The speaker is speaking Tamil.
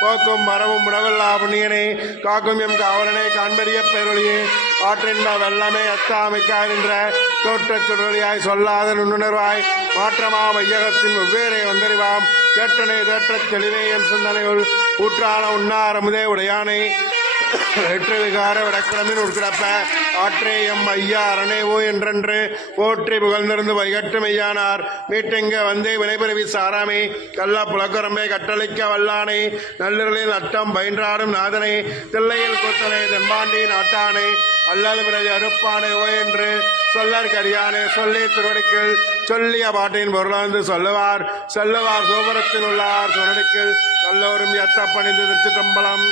போக்கும் மரமும் உணவல்லா புண்ணியனே காக்கும் எம் காவலனை காண்பறிய பேரொழியே ஆற்றின்ப வெள்ளமே அத்தாமைக்காய் நின்ற தோற்றச் சுடொலியாய் சொல்லாத நுண்ணுணர்வாய் மாற்றமா மையகத்தின் வெவ்வேறே வந்தறிவாம் தேற்றனை தேற்றத் தெளிவே என் சிந்தனையுள் ஊற்றான உண்ணாரமுதே உடையானை வெற்று விகார விடக்கிழமின் உட்கிடப்ப ஆற்றே எம் ஐயா அரணேவோ என்றென்று போற்றி புகழ்ந்திருந்து வைகட்டு மெய்யானார் மீட்டெங்க வந்தே வினைபுரவி சாராமே கள்ள புலக்கரம்பை கட்டளிக்க வல்லானே நல்லிரலில் நட்டம் பயின்றாடும் நாதனை தில்லையில் கூத்தனை தெம்பாண்டி நாட்டானே அல்லது பிறகு அறுப்பானே ஓ என்று சொல்லற் கரியானே சொல்லி திருவடிக்குள் சொல்லிய பாட்டின் பொருளாந்து சொல்லுவார் செல்லுவார் சோபரத்தில் உள்ளார் சொன்னடிக்குள் எல்லோரும் எத்தப்பணிந்து திருச்சிற்றம்பலம்.